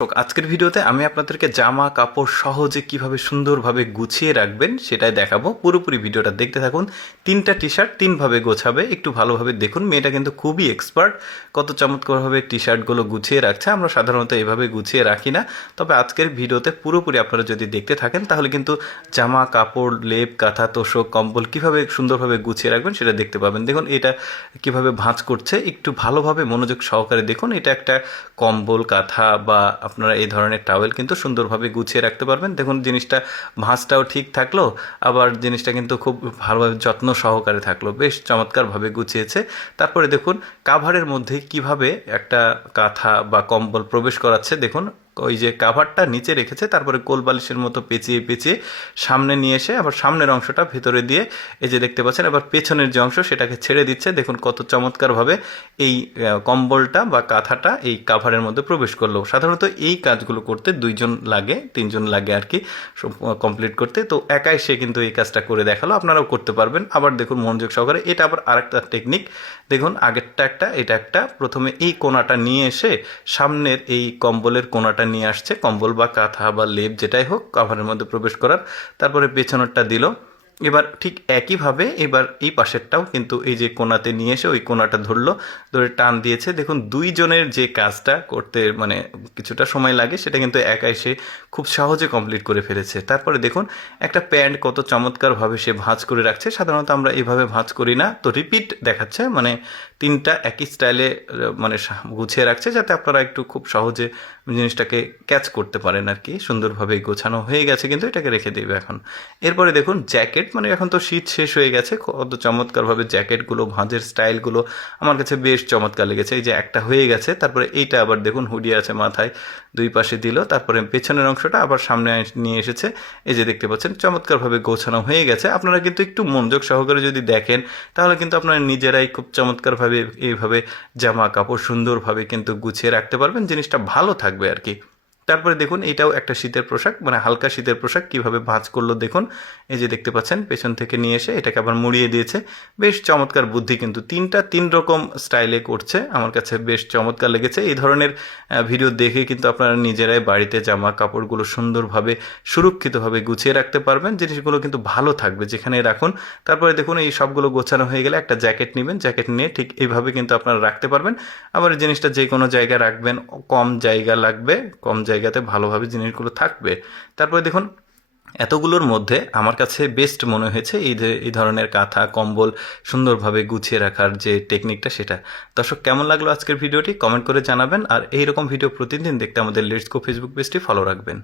আজকের ভিডিওতে আমি আপনাদেরকে জামা কাপড় সহজে কিভাবে সুন্দরভাবে গুছিয়ে রাখবেন সেটাই দেখাবো। পুরোপুরি ভিডিওটা দেখতে থাকুন। 3টা টি শার্ট 3ভাবে গোছাবে, একটু ভালোভাবে দেখুন। মেয়েটা কিন্তু খুবই এক্সপার্ট, কত চমৎকারভাবে টি শার্টগুলো গুছিয়ে রাখছে। আমরা সাধারণত এভাবে গুছিয়ে রাখি না, তবে আজকের ভিডিওতে পুরোপুরি আপনারা যদি দেখতে থাকেন তাহলে কিন্তু জামা কাপড়, লেপ, কাঁথা, তোশক, কম্বল কীভাবে সুন্দরভাবে গুছিয়ে রাখবেন সেটা দেখতে পাবেন। দেখুন এটা কিভাবে ভাঁজ করছে, একটু ভালোভাবে মনোযোগ সহকারে দেখুন। এটা একটা কম্বল, কাঁথা বা আপনারা এই ধরনের টাওয়েল কিন্তু সুন্দরভাবে গুছিয়ে রাখতে পারবেন। দেখুন জিনিসটা ভাঁজটাও ঠিক থাকলো, আবার জিনিসটা কিন্তু খুব ভালোভাবে যত্ন সহকারে থাকলো, বেশ চমৎকারভাবে গুছিয়েছে। তারপরে দেখুন কাভারের মধ্যে কিভাবে একটা কাঁথা বা কম্বল প্রবেশ করাচ্ছে। দেখুন ওই যে কাভারটা নিচে রেখেছে, তারপরে কোলবালিশের মতো পেঁচিয়ে পেঁচিয়ে সামনে নিয়ে এসে আবার সামনের অংশটা ভেতরে দিয়ে এই যে দেখতে পাচ্ছেন, আবার পেছনের যে অংশ সেটাকে ছেড়ে দিচ্ছে। দেখুন কত চমৎকারভাবে এই কম্বলটা বা কাঁথাটা এই কাভারের মধ্যে প্রবেশ করলো। সাধারণত এই কাজগুলো করতে 2জন লাগে, 3জন লাগে আর কি কমপ্লিট করতে। তো একাই সে কিন্তু এই কাজটা করে দেখালো, আপনারাও করতে পারবেন। আবার দেখুন মনোযোগ সহকারে, এটা আবার আরেকটা টেকনিক। দেখুন আগেরটা একটা, এটা একটা। প্রথমে এই কোণাটা নিয়ে এসে সামনের এই কম্বলের কোণাটা নিয়ে আসছে, কম্বল বা কাঁথা বা লেপ যেটাই হোক কাভারের মধ্যে প্রবেশ করার। তারপরে পেছনেরটা দিল। এবার ঠিক একইভাবে এবার এই পাশেরটাও কিন্তু এই যে কোণাতে নিয়ে এসে ওই কোণাটা ধরলো, ধরে টান দিয়েছে। দেখুন 2জনের যে কাজটা করতে মানে কিছুটা সময় লাগে, সেটা কিন্তু একাই সে খুব সহজে কমপ্লিট করে ফেলেছে। তারপরে দেখুন একটা প্যান্ট কত চমৎকারভাবে সে ভাঁজ করে রাখছে। সাধারণত আমরা এইভাবে ভাঁজ করি না, তো রিপিট দেখাচ্ছে, মানে 3টা একই স্টাইলে মানে গুছিয়ে রাখছে, যাতে আপনারা একটু খুব সহজে জিনিসটাকে ক্যাচ করতে পারেন আর কি। সুন্দরভাবে গোছানো হয়ে গেছে, কিন্তু এটাকে রেখে দেবে এখন। এরপরে দেখুন জ্যাকেট, মানে এখন তো শীত শেষ হয়ে গেছে, কত চমৎকারভাবে জ্যাকেটগুলো ভাঁজের স্টাইলগুলো আমার কাছে বেশ চমৎকার লেগেছে। এই যে একটা হয়ে গেছে, তারপরে এইটা আবার দেখুন হুডি আছে মাথায়, 2 পাশে দিল, তারপরে পেছনের অংশটা আবার সামনে নিয়ে এসেছে। এই যে দেখতে পাচ্ছেন চমৎকারভাবে গোছানো হয়ে গেছে। আপনারা কিন্তু একটু মনোযোগ সহকারে যদি দেখেন তাহলে কিন্তু আপনারা নিজেরাই খুব চমৎকারভাবে এইভাবে জামা কাপড় সুন্দরভাবে কিন্তু গুছিয়ে রাখতে পারবেন, জিনিসটা ভালো থাকবে আর কি। তারপরে দেখুন এটাও একটা শীতের পোশাক, মানে হালকা শীতের পোশাক, কিভাবে ভাঁজ করলো দেখুন। এই যে দেখতে পাচ্ছেন পেছন থেকে নিয়ে এসে এটাকে আবার মুড়িয়ে দিয়েছে। বেশ চমৎকার বুদ্ধি, কিন্তু 3 রকম স্টাইলে করছে, আমার কাছে বেশ চমৎকার লেগেছে। এই ধরনের ভিডিও দেখে কিন্তু আপনারা নিজেরাই বাড়িতে জামা কাপড়গুলো সুন্দরভাবে সুরক্ষিতভাবে গুছিয়ে রাখতে পারবেন, জিনিসগুলো কিন্তু ভালো থাকবে যেখানে রাখুন। তারপরে দেখুন এই সবগুলো গোছানো হয়ে গেলে একটা জ্যাকেট নেবেন, জ্যাকেট নিয়ে ঠিক এইভাবে কিন্তু আপনারা রাখতে পারবেন। আবার জিনিসটা যে কোনো জায়গায় রাখবেন, কম জায়গা লাগবে, কম জায়গাতে ভালোভাবে জিনিসগুলো থাকবে। তারপরে দেখুন এতগুলোর মধ্যে আমার কাছে বেস্ট মনে হয়েছে এই যে এই ধরনের কাঁথা কম্বল সুন্দরভাবে গুছিয়ে রাখার যে টেকনিকটা সেটা। দর্শক কেমন লাগলো আজকের ভিডিওটি কমেন্ট করে জানাবেন, আর এইরকম ভিডিও প্রতিদিন দেখতে আমাদের লেটস গো ফেসবুক পেজটি ফলো রাখবেন।